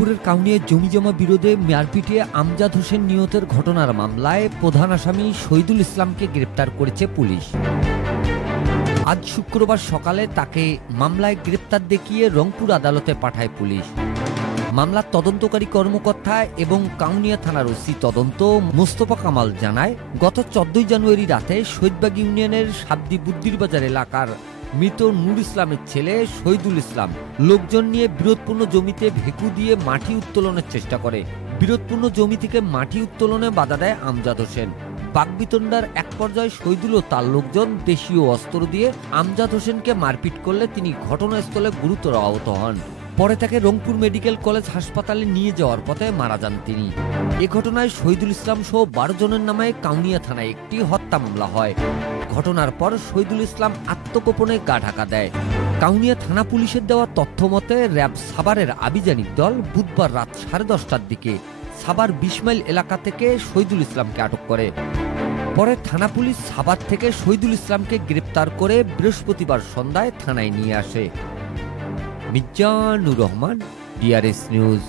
রংপুরের কাউনিয়ায় জমিজমা বিরোধে মারপিটে আমজাদ হোসেন নিহতের ঘটনার মামলায় প্রধান আসামি শহীদুল ইসলামকে গ্রেপ্তার করেছে পুলিশ। আজ শুক্রবার সকালে তাকে মামলায় গ্রেপ্তার দেখিয়ে রংপুর আদালতে পাঠায় পুলিশ। মামলার তদন্তকারী কর্মকর্তা এবং কাউনিয়া থানার ওসি তদন্ত মোস্তফা কামাল জানায়, গত 14 জানুয়ারি রাতে শহীদবাগ ইউনিয়নের সাবদি বুদ্দিরবাজার এলাকার মৃত নূর ইসলামের ছেলে শহীদুল ইসলাম লোকজন নিয়ে বিরোধপূর্ণ জমিতে ভেকু দিয়ে মাটি উত্তোলনের চেষ্টা করে। বিরোধপূর্ণ জমি থেকে মাটি উত্তোলনে বাধা দেয় আমজাদ হোসেন। বাকবিতণ্ডার এক পর্যায়ে শহীদুল ও তার লোকজন দেশীয় অস্ত্র দিয়ে আমজাদ হোসেনকে মারপিট করলে তিনি ঘটনাস্থলে গুরুতর আহত হন। পরে তাকে রংপুর মেডিকেল কলেজ হাসপাতালে নিয়ে যাওয়ার পথে মারা যান তিনি। এ ঘটনায় শহীদুল ইসলাম সহ 12 জনের নামে কাউনিয়া থানায় একটি হত্যা মামলা হয়। ঘটনার পর শহীদুল ইসলাম আত্মগোপনে গা ঢাকা দেয়। কাউনিয়া থানা পুলিশের দেওয়া তথ্য মতে র্যাব সাভারের আভিযানিক দল বুধবার রাত 10:30টার দিকে সাভার 20 মাইল এলাকা থেকে শহীদুল ইসলামকে আটক করে। পরে থানা পুলিশ সাভার থেকে শহীদুল ইসলামকে গ্রেপ্তার করে বৃহস্পতিবার সন্ধ্যায় থানায় নিয়ে আসে। Mizanur Rahman, DRS news.